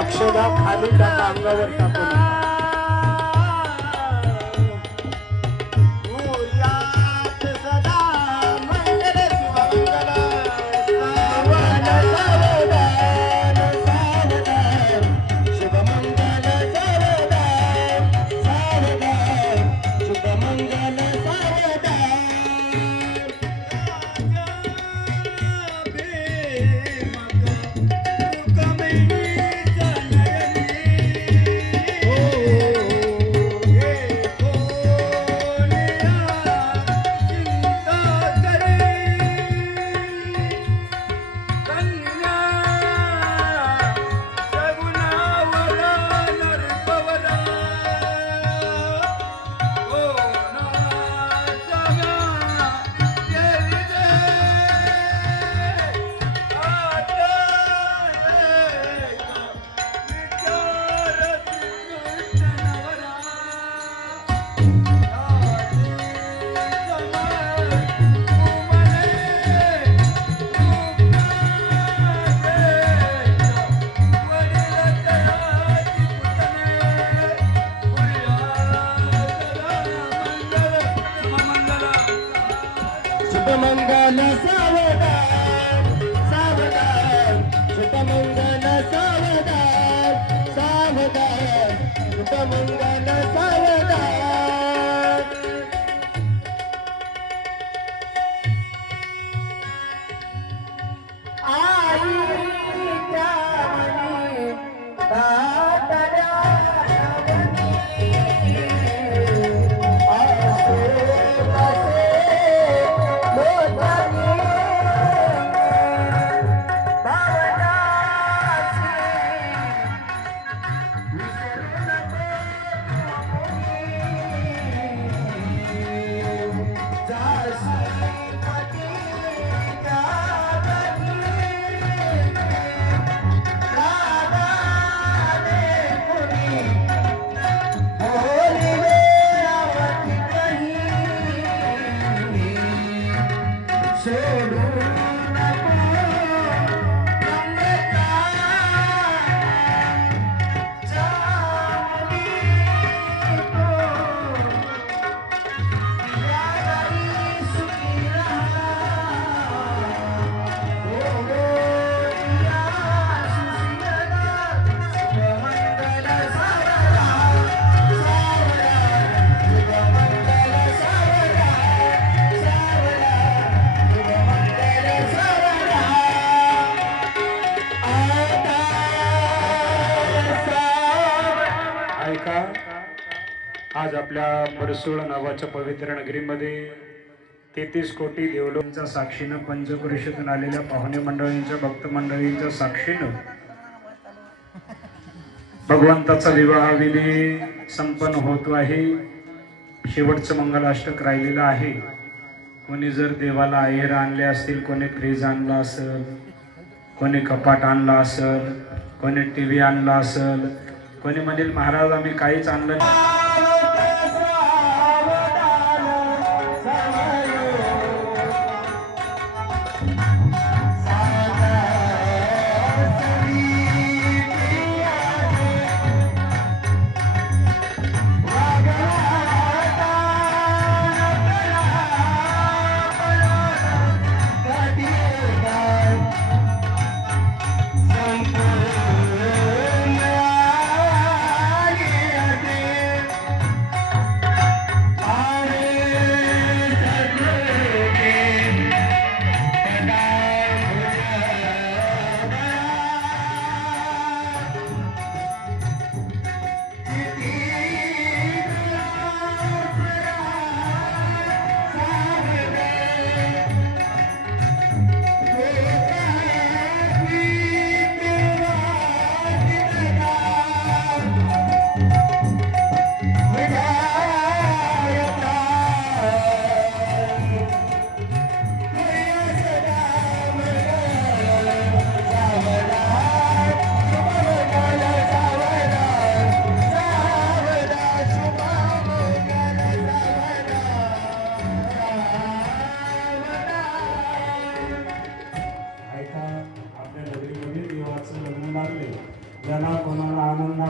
अक्षदा खाली टाका अंगावर टाकू नका. मंगल सावधान सावधान शुभमंगल सावधान सावधान शुभमंगल सावधान. आईच्या मनी दादऱ्या आज आपल्या परसोळ नावाच्या पवित्र नगरीमध्ये 33 कोटी देवलोकांच्या साक्षीनं पंचक्रोशीतून आलेल्या पाहुणे मंडळींच्या भक्त मंडळींच्या साक्षीनं भगवंताचा विवाह विधी संपन्न होतो आहे. शेवटचं मंगलाष्टक राहिलेलं आहे. कोणी जर देवाला आहेर आणले असतील, कोणी फ्रीज आणला असेल, कोणी कपाट आणला असेल, कोणी टीव्ही आणला असेल, कोणी म्हणेल महाराज आम्ही काहीच आणलं नाही.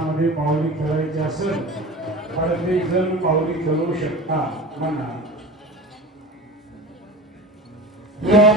अंगणामध्ये पावली खेळायची असेल प्रत्येक जण पावली खेळू शकता म्हणा. या